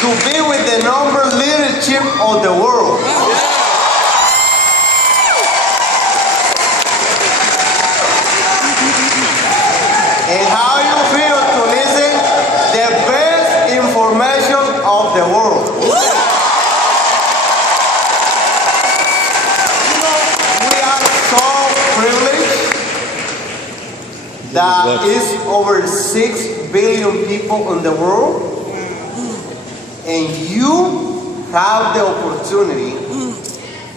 to be with the number leadership of the world. And how you feel to listen the best information of the world. You know, we are so privileged that is over 6 billion people in the world, and you have the opportunity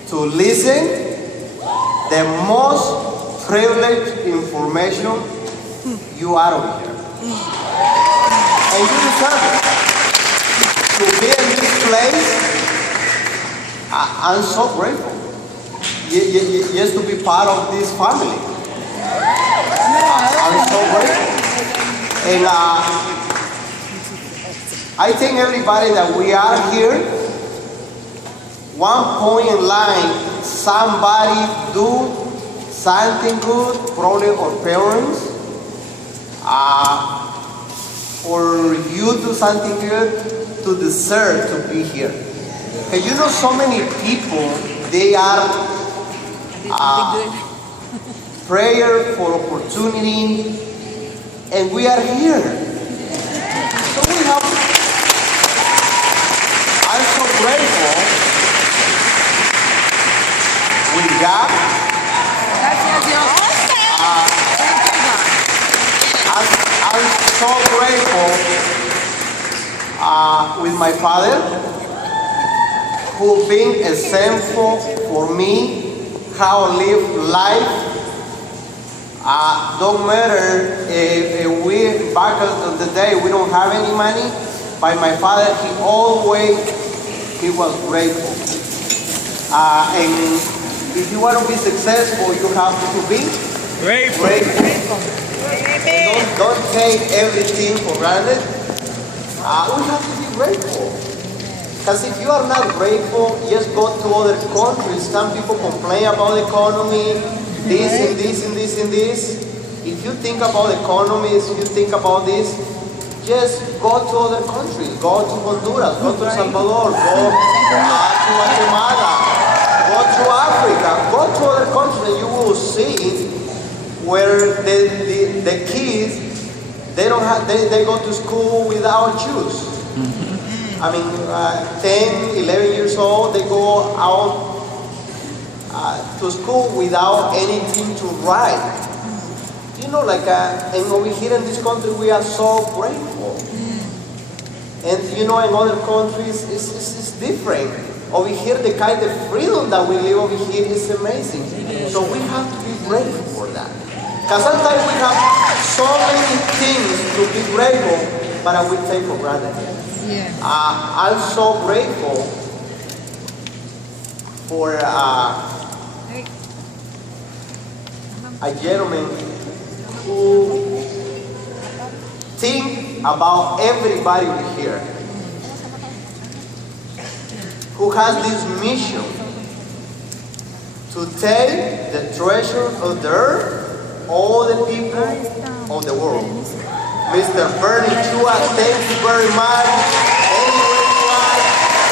to listen the most privileged information you are over here. And you deserve it. To be in this place, I'm so grateful. Just to be part of this family. I'm so grateful. And I think everybody that we are here, one point in line, somebody do something good, probably our parents, or you do something good to deserve to be here. And you know, so many people, they are prayer for opportunity, and we are here. So we have, I'm so grateful with God. I'm so grateful with my father, who been example for me how to live life. Don't matter if we back in the day we don't have any money, but my father, he was grateful. And if you want to be successful, you have to be grateful. Don't take everything for granted. We have to be grateful. Because if you are not grateful, just go to other countries. Some people complain about the economy, this and this and this and this. If you think about economies, if you think about this, just go to other countries. Go to Honduras, go to El Salvador, go to Guatemala, go to Africa, go to other countries, and you will see where the kids, they go to school without shoes. I mean, 10, 11 years old, they go out to school without anything to write. You know, like, and over here in this country, we are so grateful. And you know, in other countries, it's different. Over here, the kind of freedom that we live over here is amazing. So we have to be grateful for that. Because sometimes we have so many things to be grateful, but we take for granted. Yeah. I'm so grateful for a gentleman who think about everybody here, who has this mission to take the treasure of the earth, all the people of the world. Mr. Bernie Chua, thank you very much. Anyway,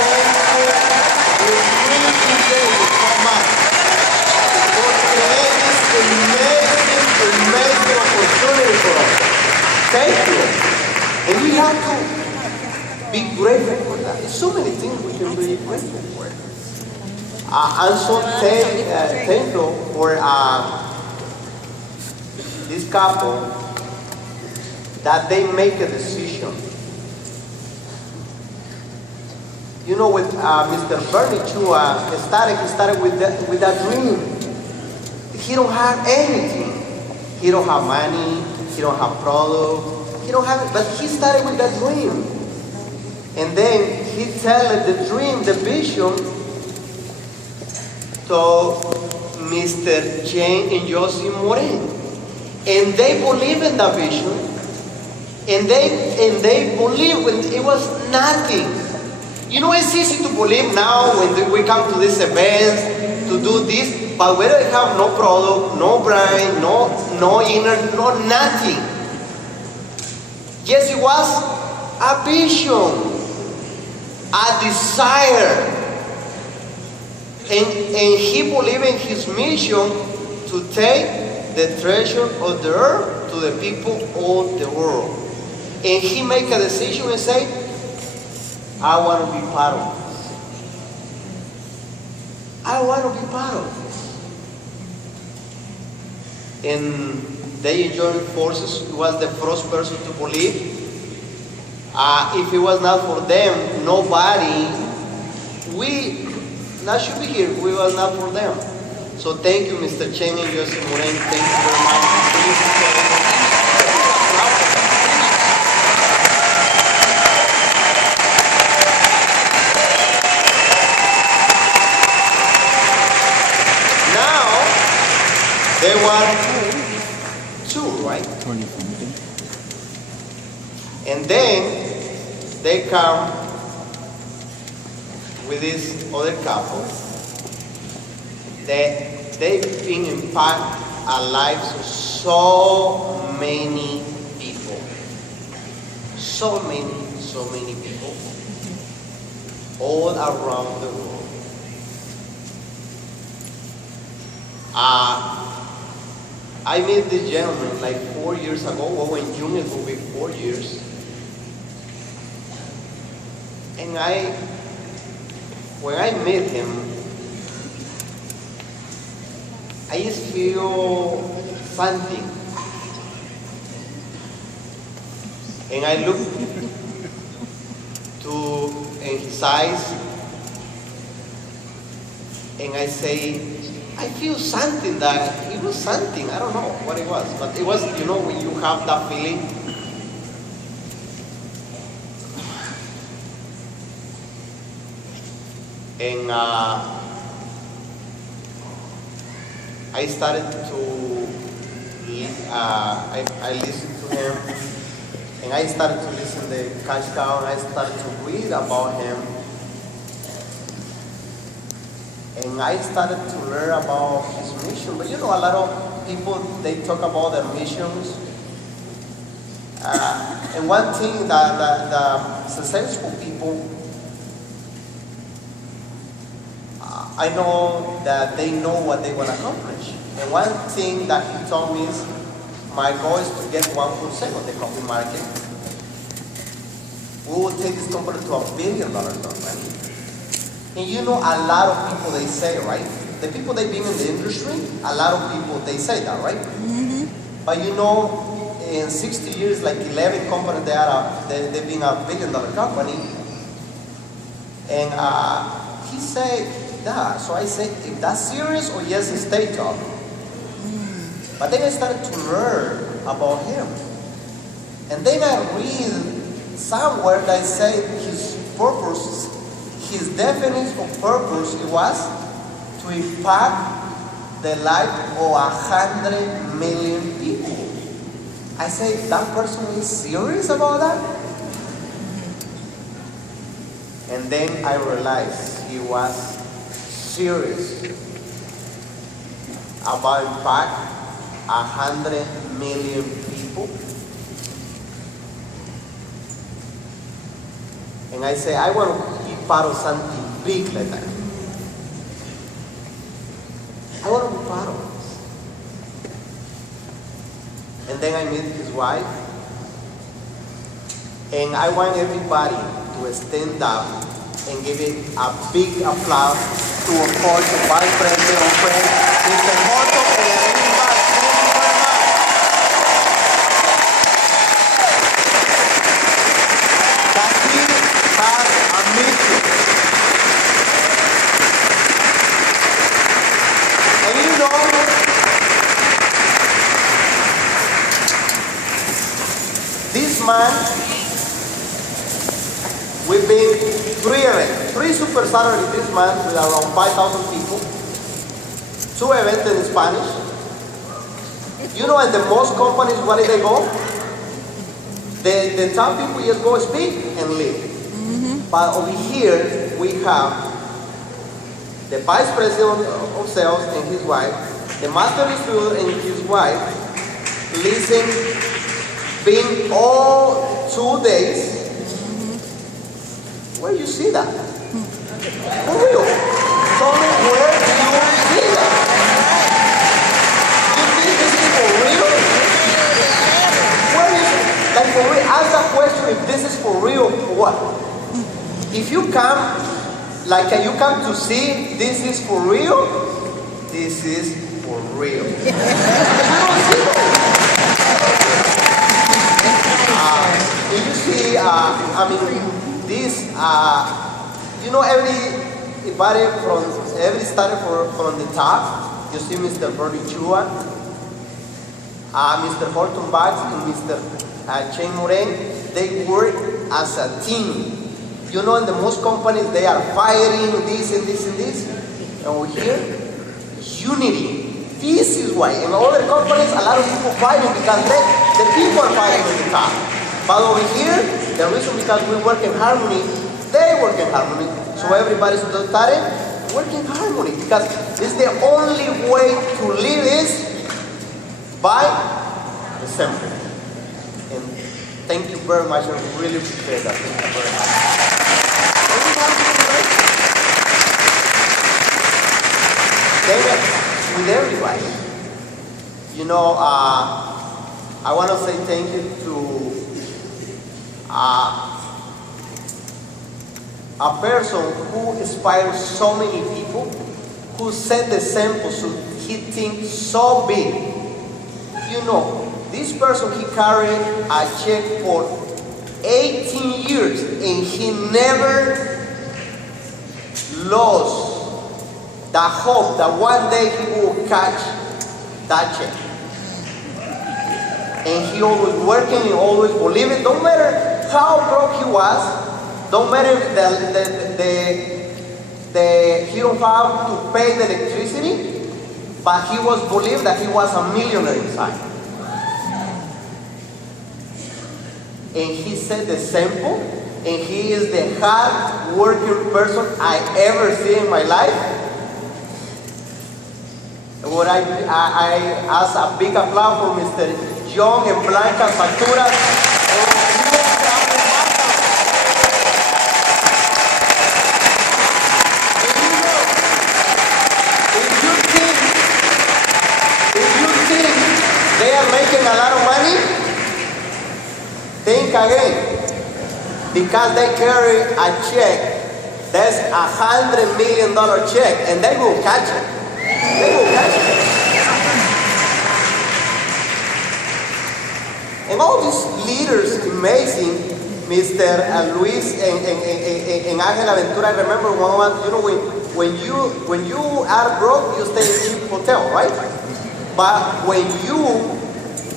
thank you. We appreciate you so much for creating this amazing opportunity for us. Thank you. And we have to be grateful for that. There's so many things we can be grateful for. I'm so thankful for this couple that they make a decision. You know, with Mr. Bernie Chua, he started with that dream. He don't have anything. He don't have money. He don't have product. He don't have it, but he started with that dream. And then he tell the dream, the vision, to Mr. Jane and Josie Morin. And they believe in that vision. And they believe when it was nothing. You know, it's easy to believe now when we come to this event to do this, but we don't have no product, no brand, no inner, no nothing. Yes, it was a vision. a desire. And he believed in his mission to take the treasure of the earth to the people of the world. And he make a decision and say, I want to be part of this. I want to be part of this. And they joined forces. He was the first person to believe. If it was not for them, nobody, that should be here. We was not for them. So thank you, Mr. Chen and Joseph Moren. Thank you very much. There were two, right? And then they come with this other couple that they've been impact our lives of so many people. So many people all around the world. I met this gentleman like 4 years ago. Well, in June it will be 4 years. And when I met him, I just feel something. And I look in his eyes, and I say, I feel something that, it was something, I don't know what it was, but it was, when you have that feeling. And I started to, I listened to him, and I started to listen to the cash cow, and I started to read about him. And I started to learn about his mission. But a lot of people, they talk about their missions. And one thing that the successful people, I know that they know what they want to accomplish. And one thing that he told me is, my goal is to get 1% of the coffee market. We will take this company to $1 billion company. And a lot of people, they say, right? The people they've been in the industry, a lot of people, they say that, right? Mm-hmm. But in 60 years, like 11 companies, they've been $1 billion company. And he said that. So I said, if that's serious or yes, stay top. But then I started to learn about him. And then I read somewhere that said his purpose, his definition of purpose, it was to impact the life of 100 million people. I said, that person is serious about that? And then I realized he was serious about impact 100 million people. And I say, I want to be part of something big like that. I want to be part of this. And then I meet his wife. And I want everybody to stand up and give it a big applause to, of course, the Vice President of France, Mr. Horto, and everybody. Thank you very much. That he has a mission. And this man, we've been three Super Saturdays this month with around 5,000 people. 2 events in Spanish. At the most companies, where did they go? The top people just go speak and leave. Mm-hmm. But over here, we have the Vice President of Sales and his wife, the Master Distributor and his wife, being all 2 days Where you see that? For real. Tell me, where do you see that? You think this is for real? Where is it? Like for real, ask that question if this is for real, for what? If you come, like you come to see this is for real, this is for real. You don't see that. You see, I mean, this, you know, everybody started from the top. You see Mr. Bernie Chua, Mr. Horton Bax, and Mr. Chen Moren. They work as a team. You know, in the most companies, they are fighting this and this and this. And over here, unity. This is why. In other companies, a lot of people fighting because the people are fighting at the top. But over here, the reason because we work in harmony, they work in harmony. So everybody started working in harmony because it's the only way to live is by the simple. And thank you very much. I really appreciate that. Thank you very much. With everybody, you know, I want to say thank you to a person who inspires so many people, who set the sample so he thinks so big. You know, this person, he carried a check for 18 years and he never lost the hope that one day he will catch that check. And he always working and always believing, no matter how broke he was, don't matter he don't have to pay the electricity, but he was believed that he was a millionaire inside. And he said the sample, and he is the hard working person I ever see in my life. Would I ask a big applause for Mr. John and Blanca Facturas. If you think they are making a lot of money, think again. Because they carry a check, that's $100 million check, and they will catch it. They will catch it. And all these leaders, amazing, Mr. Luis and Ángela Ventura. I remember one, you know, when you are broke, you stay in a cheap hotel, right? But when you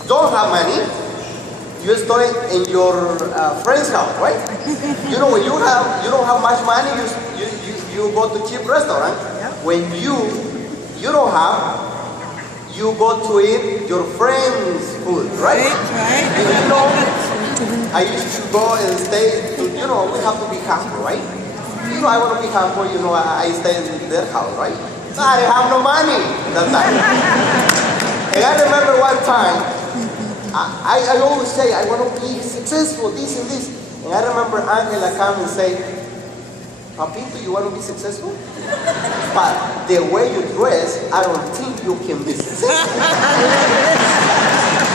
don't have money, you stay in your friend's house, right? You know, when you don't have much money, you go to cheap restaurant. When you don't have, you go to eat your friend's food, right? And you know, I used to go and stay, you know, we have to be humble, right? You know, I want to be humble, you know, I stay in their house, right? So I didn't have no money that time. And I remember one time, I always say, I want to be successful, this and this. And I remember Angela come and say, Papito, you want to be successful? But the way you dress, I don't think you can be successful.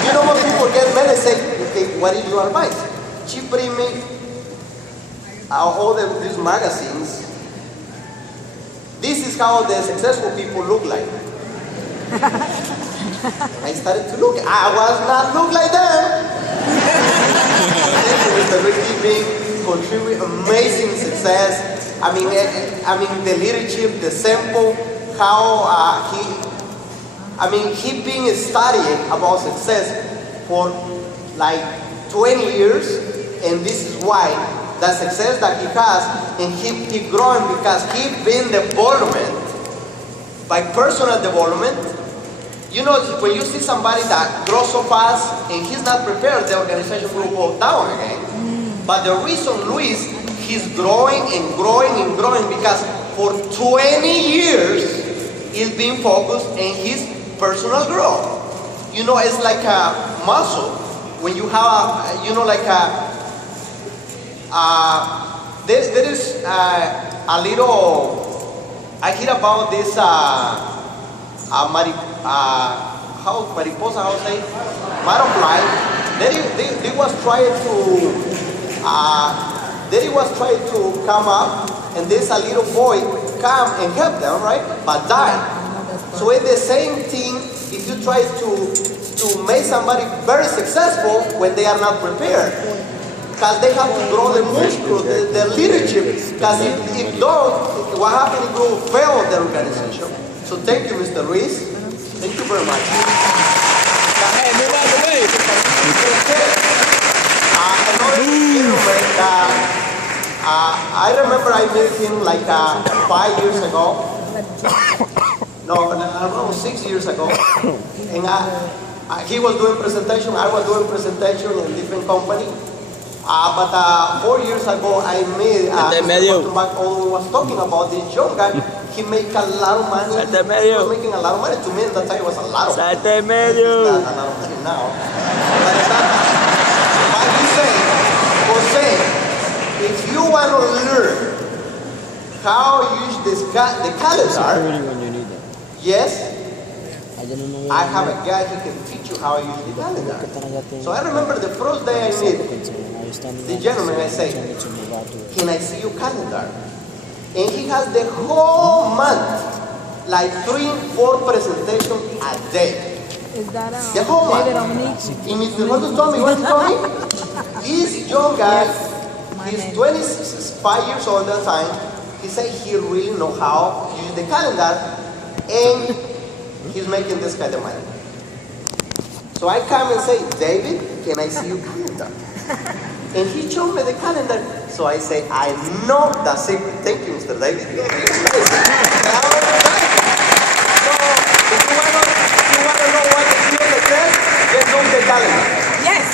You know when people get mad and say, okay, what is your advice? She bring me all these magazines. This is how the successful people look like. I started to look. I was not look like them. Mr. Ricky being contribute amazing success. I mean the leadership, the sample, how he been studying about success for like 20 years, and this is why the success that he has, and he keep growing because he been development by personal development. You know, when you see somebody that grows so fast and he's not prepared, the organization will go down again. But the reason Luis, he's growing and growing and growing because for 20 years he's been focused on his personal growth. You know, it's like a muscle. When you have, you know, like there is a little, I hear about this, mariposa, how to say, butterfly. They was trying to come up, and there's a little boy come and help them, right? But die. So it's the same thing if you try to make somebody very successful when they are not prepared. Because they have to grow the muscle, the leadership. Because if not, what happens if you fail the organization? So thank you, Mr. Ruiz. Thank you very much. Hey, move out the way. I remember I met him like 5 years ago. No, around 6 years ago. And he was doing presentation, I was doing presentation in a different company. But 4 years ago, I made was talking about this young guy. He make a lot of money. He was making a lot of money. To me, at that time, it was a lot of money. It's not a lot of money now. But he said, Jose, if you want to learn how you use the calendar, yes, I have a guy who can teach you how I use the calendar. So I remember the first day I met the gentleman, I say, can I see your calendar? And he has the whole month, like 3-4 presentations a day. Is that the whole David month. Omni? And if you want to tell me what he told me, this young guy, he's 25 years old at the time, he said he really knows how to use the calendar, and he's making this kind of money. So I come and say, David, can I see your calendar? And he showed me the calendar. So I say, I know the secret. Thank you, Mr. David. So if you want to know what the secret says, just look at the calendar. Yes.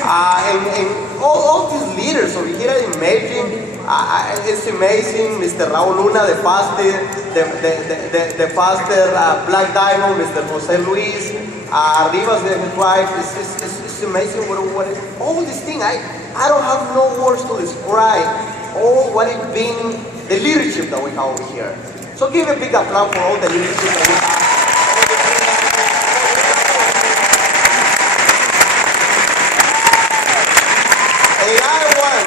And all these leaders over here are amazing. It's amazing. Mr. Raul Luna, the pastor, the pastor, Black Diamond, Mr. Jose Luis, Rivas, the wife. It's amazing what all these things. I don't have no words to describe all what it's been, the leadership that we have over here. So give a big applause for all the leadership that we have. And I want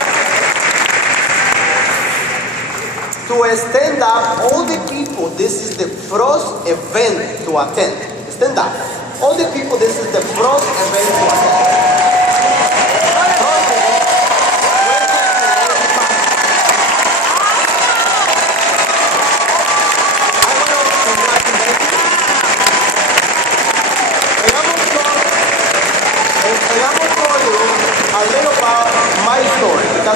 to stand up all the people. This is the first event to attend. Stand up. All the people, this is the first event to attend.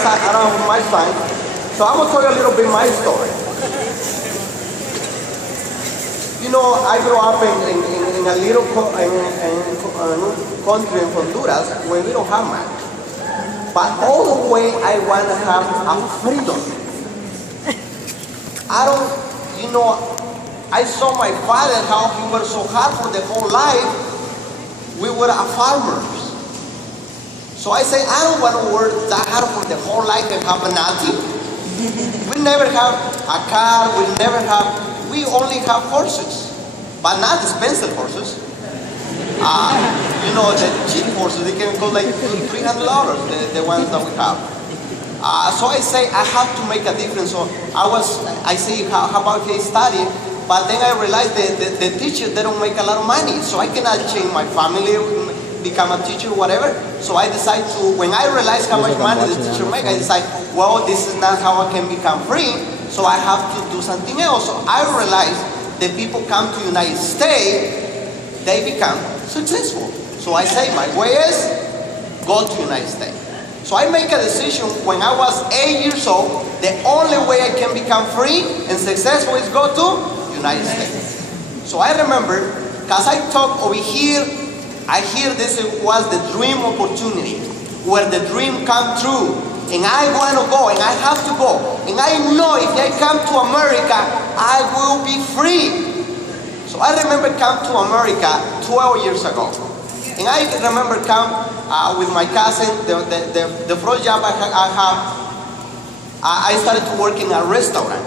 I don't have much time, so I'm going to tell you a little bit my story. You know, I grew up in a little country in Honduras where we don't have much. But all the way I want to have a freedom. I saw my father, how he worked so hard for the whole life. We were farmers. So I say, I don't want to work that hard for the whole life and have nothing. We never have a car, we only have horses, but not expensive horses. The cheap horses, they can cost like $300, the ones that we have. So I say, I have to make a difference. So I say, how about he study? But then I realized the teachers, they don't make a lot of money. So I cannot change my family, become a teacher, whatever. So I decided to, when I realized how much money the teacher make, I decided, well, this is not how I can become free, so I have to do something else. So I realized the people come to United States, they become successful. So I say, my way is, go to United States. So I make a decision when I was 8 years old, the only way I can become free and successful is go to United States. So I remember, because I talk over here, I hear this was the dream opportunity, where the dream come true, and I want to go, and I have to go, and I know if I come to America, I will be free. So I remember come to America 12 years ago, and I remember come with my cousin, the first job I have, I started to work in a restaurant.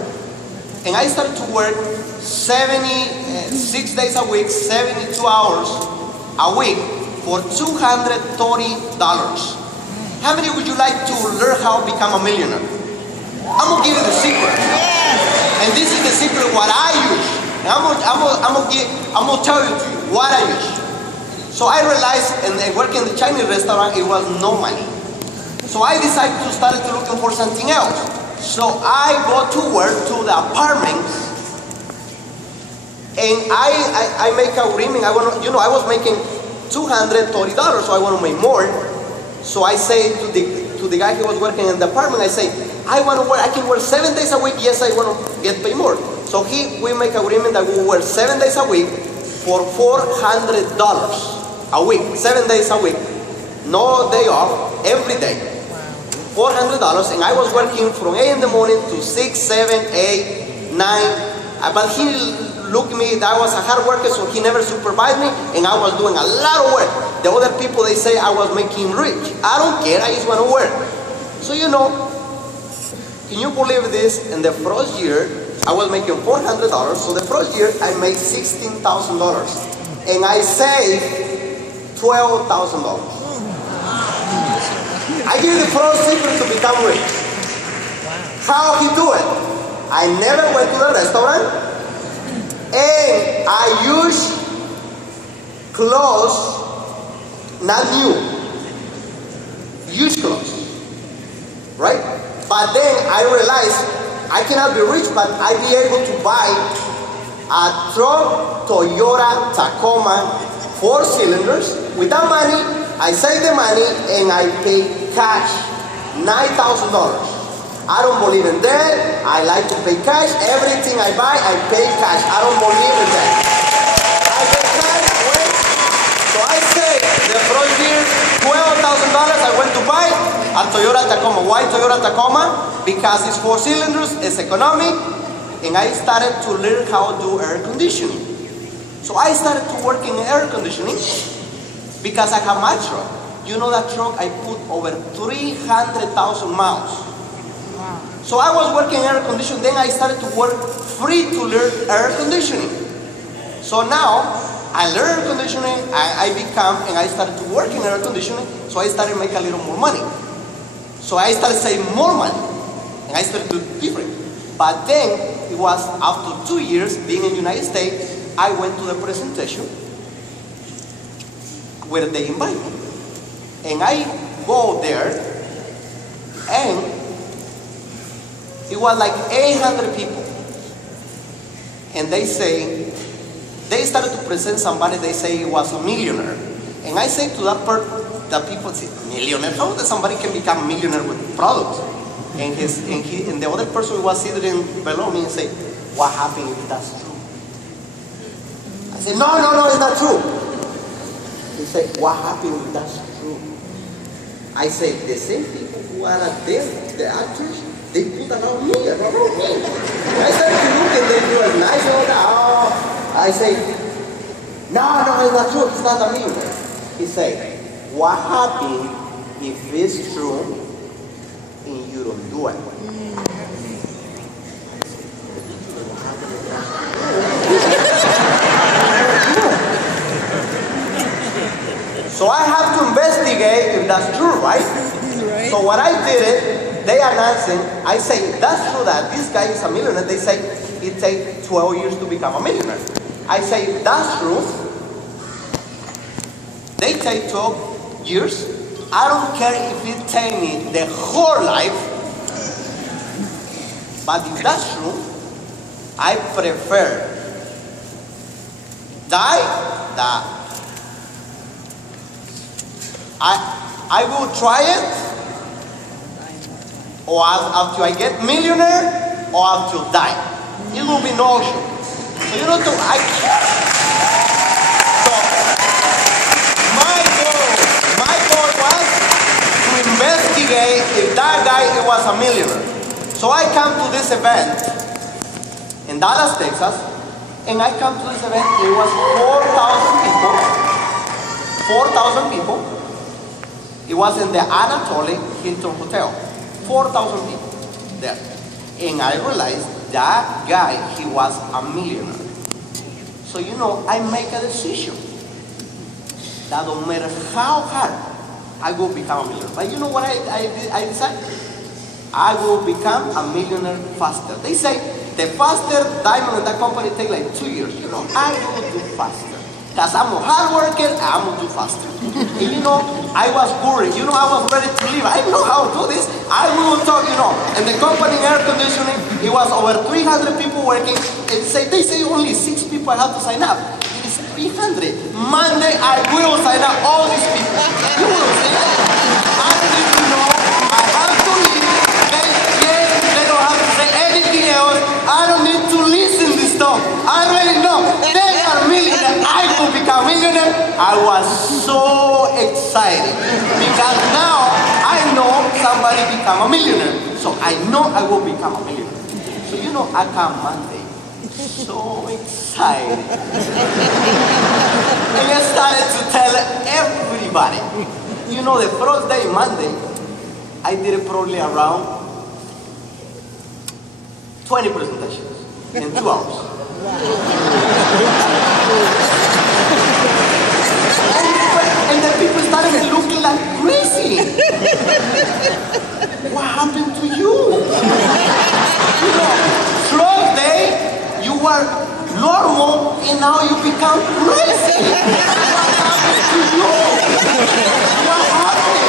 And I started to work 6 days a week, 72 hours a week for $230. How many would you like to learn how to become a millionaire? I'm gonna give you the secret. And this is the secret what I use. And I'm gonna tell you what I use. So I realized, and I work in the Chinese restaurant, it was no money. So I decided to start looking for something else. So I go to work to the apartments, and I make a agreement. I was making $230, so I want to make more. So I say to the guy who was working in the apartment, I say, I want to work. I can work 7 days a week. Yes, I want to get paid more. So we make an agreement that we will work 7 days a week for $400 a week. 7 days a week, no day off, every day. $400, and I was working from 8 in the morning to 6, 7, 8, 9. But he looked at me, that I was a hard worker, so he never supervised me, and I was doing a lot of work. The other people, they say I was making rich. I don't care, I just want to work. So can you believe this? In the first year, I was making $400. So the first year, I made $16,000. And I saved $12,000. I give you the first secret to become rich. How he do it? I never went to the restaurant, and I use clothes, not new, used clothes, right? But then I realized I cannot be rich, but I be able to buy a truck, Toyota Tacoma, 4 cylinders. With that money, I save the money and I pay cash, $9,000. I don't believe in that. I like to pay cash. Everything I buy, I pay cash. I don't believe in that. I pay cash. So I say the first year, $12,000 I went to buy a Toyota Tacoma. Why Toyota Tacoma? Because it's 4 cylinders, it's economic, and I started to learn how to do air conditioning. So I started to work in air conditioning because I have my truck. You know that truck, I put over 300,000 miles. So I was working air conditioning, then I started to work free to learn air conditioning. So now, I learned air conditioning, I started to work in air conditioning, so I started making a little more money. So I started saving more money, and I started to do different. But then, it was after 2 years being in the United States, I went to the presentation where they invite me. And I go there, and it was like 800 people. And they started to present somebody, they say he was a millionaire. And I say to the people say, millionaire? How that somebody can become a millionaire with products? And the other person who was sitting below me and say, what happened if that's true? I said, no, it's not true. He said, what happened if that's true? I said, the same people who are there, the actors, they put around me, around me. I started to look and they were nice and all that. Oh. I say, no, it's not true, it's not a millionaire. He said, what happened if it's true and you don't do it? So I have to investigate if that's true, right? So what I did, they announced it. I say, that's true that this guy is a millionaire. They say it takes 12 years to become a millionaire. I say, that's true. They take 12 years. I don't care if it takes me the whole life. But if that's true, I prefer die. I will try it, or after I get millionaire, or after die. It will be no option. So you know, so my goal was to investigate if that guy was a millionaire. So I come to this event in Dallas, Texas, and I come to this event. It was 4,000 people. 4,000 people. It was in the Anatoly Hilton Hotel. 4,000 people. there. And I realized that guy, he was a millionaire. So I make a decision that no matter how hard, I will become a millionaire. But you know what I decided? I will become a millionaire faster. They say the faster diamond in that company take like 2 years. I will do faster. Because I'm a hard worker, I'm going to do faster. And I was worried. I was ready to leave. I know how to do this. I will talk, And the company air conditioning, it was over 300 people working. They say only 6 people have to sign up. It is 300. Monday, I will sign up all these people. You will see. I need to know. I have to leave. They don't have to say anything else. I don't need to listen to this stuff. I already know. They are millionaires. I will become millionaire. I was so excited because now I know somebody become a millionaire. So I know I will become a millionaire. So I come Monday, so excited. And I started to tell everybody. The first day, Monday, I did probably around 20 presentations in 2 hours. And the people started looking like crazy. What happened to you? First day, you were normal, and now you become crazy. What happened to you? What happened?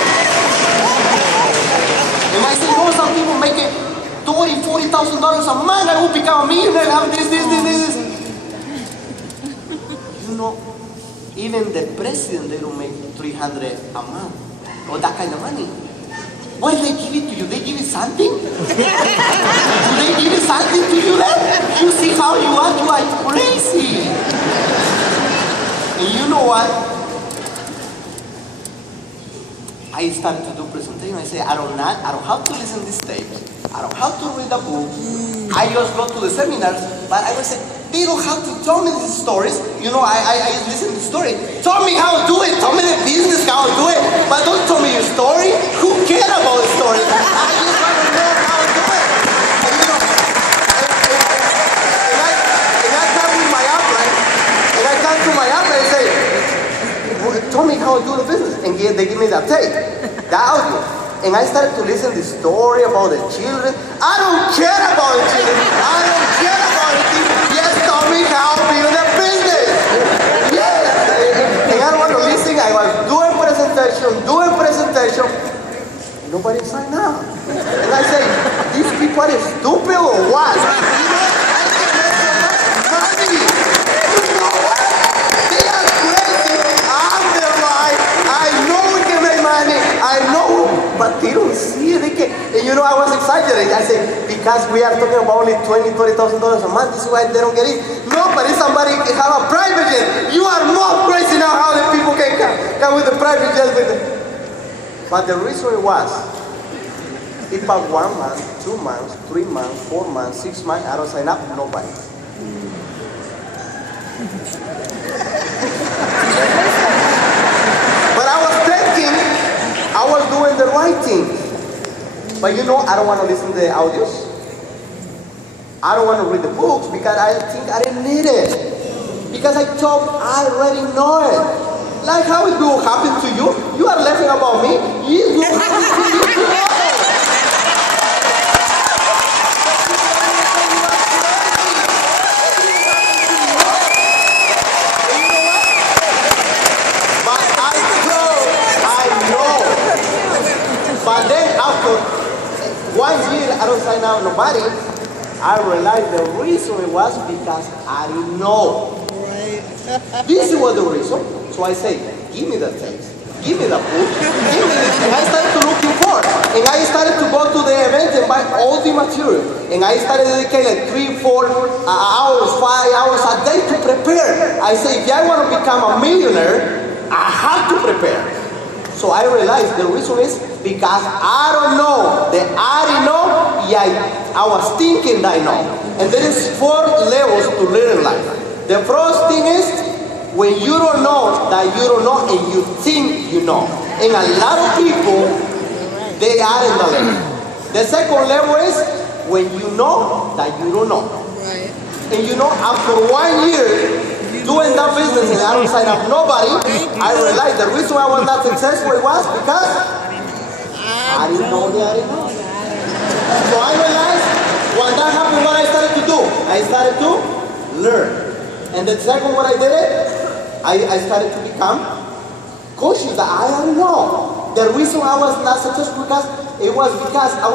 And I said, some people making $30,000, $40,000 a month. I will become a millionaire. I have this. Even the president, they don't make 300 a month or that kind of money. Why do they give it to you? They give you something? Do they give you something to you then? You see how you are? You are crazy. And you know what? I started to do presentation. I say, I don't have to listen to this tape. I don't have to read a book. I just go to the seminars, but I will say, they don't have to tell me these stories. I listen to the story. Tell me how to do it. Tell me the business, how to do it. But don't tell me your story. Who cares about the story? I just want to know how to do it. And I come with my upline. And I come to my upline and say, tell me how to do the business. And they give me that tape, that audio. And I started to listen to the story about the children. I don't care about the children. I don't care about the thing. Yes, tell me how to build a business. Yes. And I don't want to listen. I was doing presentation. Nobody signed up. And I say, these people are stupid or what? Money. They are crazy. I'm the right. I know we can make money. I know. But they don't see it. And I was exaggerating. I said, because we are talking about only $20,000, $30,000 a month, this is why they don't get it. No, but if somebody can have a private jet, you are more crazy now how the people can come with the private jet. But the reason was, if I 1 month, 2 months, 3 months, 4 months, 6 months, I don't sign up, nobody. But I was thinking, I was doing the right thing. But I don't want to listen to the audios. I don't want to read the books because I think I didn't need it. Because I thought I already know it. Like how it will happen to you. You are laughing about me. It will happen to you tomorrow. But then after 1 year, I don't sign out nobody. I realized the reason it was because I didn't know. This was the reason. So I say, give me the text, give me the book, give me this. And I started to looking for it. And I started to go to the event and buy all the material. And I started dedicating like 3, 4 hours, 5 hours a day to prepare. I say, if I want to become a millionaire, I have to prepare. So I realized the reason is because I don't know. I didn't know, I was thinking that I know. And there is 4 levels to live in life. The first thing is when you don't know that you don't know and you think you know. And a lot of people, they are in the level. The second level is when you know that you don't know. Right. And you know, after 1 year doing that business and outside of nobody, I realized the reason I was not successful was because I didn't know that I didn't know. So I realized when that happened, what I started to do? I started to learn. And the second what I did I started to become cautious that I don't know. The reason I was not successful because I was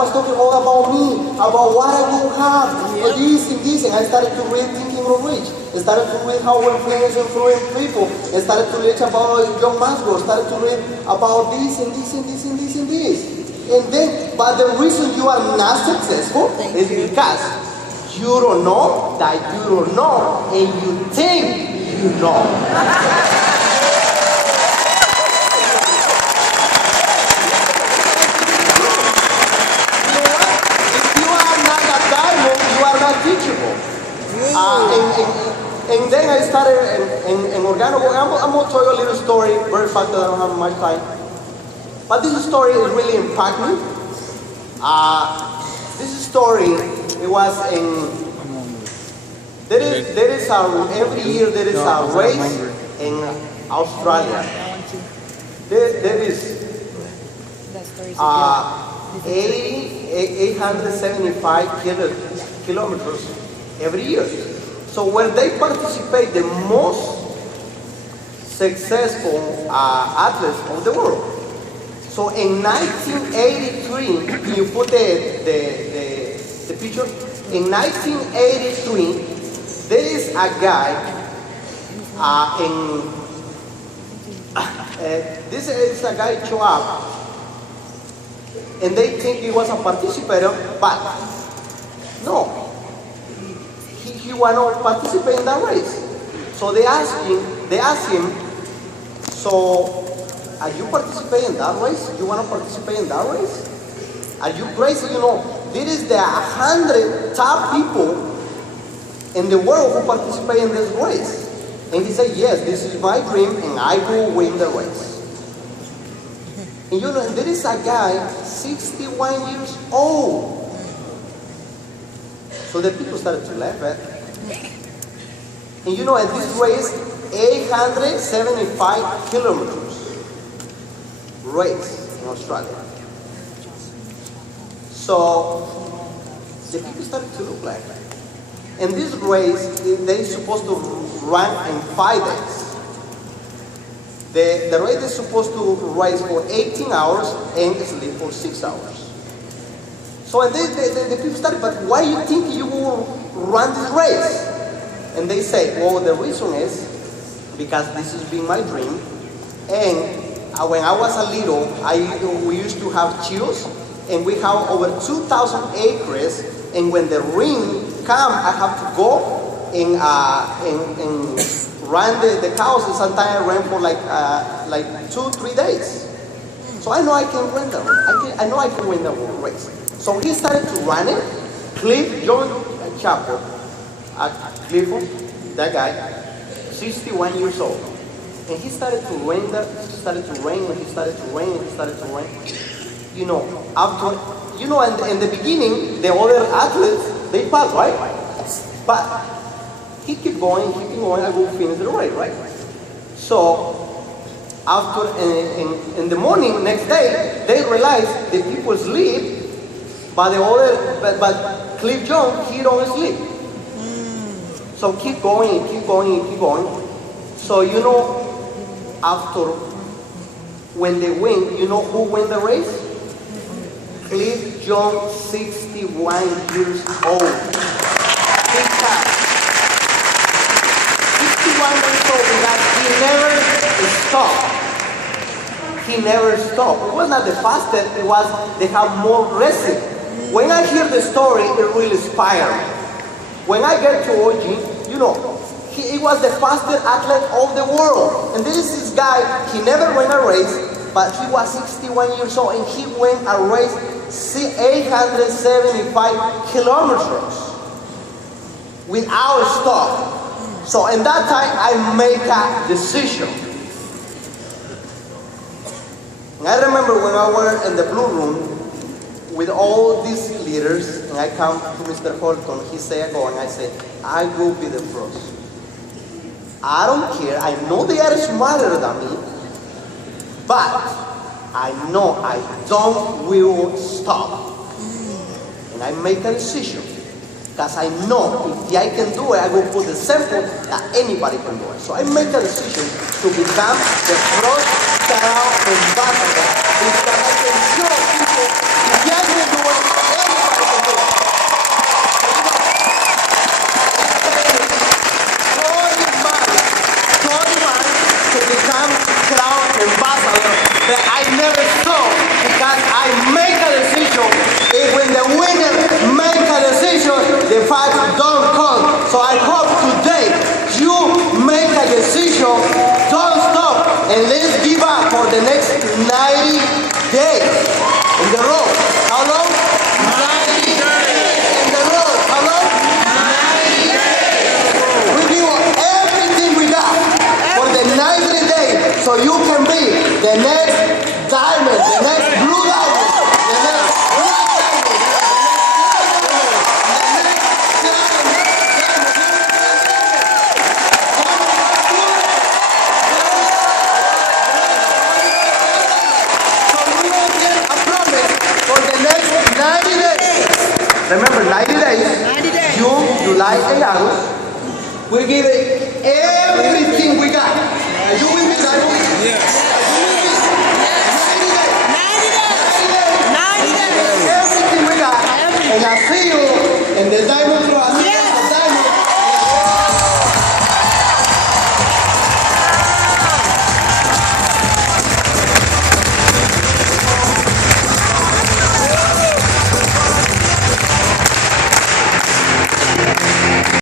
talking all about me, about what I don't have, this and this, and I started to read Thinking Grow Rich. I started to read how influence people. I started to read about John Maxwell. I started to read about this and this and this and this and this. And then, but the reason you are not successful is because you don't know that you don't know, and you think you know. Teachable. And then I started in Organo Gold. I'm going to tell you a little story, very fast, I don't have much time. But this story is really impacted me. This story, it was every year there is a race in Australia. There is 875 kilometers every year. So where they participate the most successful athletes of the world. So in 1983, can you put the picture? In 1983, there is a guy this is a guy show up, and they think he was a participator, but no. He want to participate in that race. So they asked him, so are you participating in that race? You want to participate in that race? Are you crazy? You know, this is the 100 top people in the world who participate in this race. And he said, yes, this is my dream and I will win the race. And you know, there is a guy, 61 years old. So the people started to laugh at. And you know, at this race, 875 kilometers race in Australia. So the people started to look like that. And this race, they're supposed to run in 5 days. The race is supposed to race for 18 hours and sleep for 6 hours. So and the people started, but why do you think you will run this race? And they say, well, the reason is because this has been my dream. And when I was a little, we used to have chills, and we have over 2,000 acres. And when the rain comes, I have to go and run the cows. And sometimes I ran for like 2-3 days. So I know I can win the race. I know I can win the race. So he started to run it. John Chapel, Clifford, that guy, 61 years old. And he started to rain, You know, in the beginning, the other athletes, they passed, right? But he kept going, I will finish the race, right? So, after, in the morning, next day, they realized the people sleep, but Cliff John, he don't sleep. So keep going. So you know, after, when they win, you know who win the race? Cliff John, 61 years old. 61 years old because he never stopped. It was not the fastest, it was they have more racing. When I hear the story, it really inspired me. When I get to OG, you know, he was the fastest athlete of the world. And this is this guy, he never won a race, but he was 61 years old and he won a race 875 kilometers without stop. So in that time, I made a decision. And I remember when I was in the blue room, with all these leaders, and I come to Mr. Holton, he say I go, and I say, I will be the first. I don't care, I know they are smarter than me, but I know I don't will stop. And I make a decision, because I know if I can do it, I will put the sample that anybody can do it. So I make a decision to become the first Canal ambassador, because I can show people if I can do it, anybody can do it. To become Crown ambassador that I never saw, because I make a decision. And when the winner make a decision, the facts don't come. So I hope today you make a decision, don't stop, and let's give up for the next 90 days in the road. How long? 90 days in the road. How long? 90 days. We do everything we got for the 90 days, so you can be the next diamond, the next blue diamond, the next white diamond, so we will get a promise for the next 90 days. Remember, 90 days, June, July, and August. We give it everything we got. Are you with me, Simon? Yes.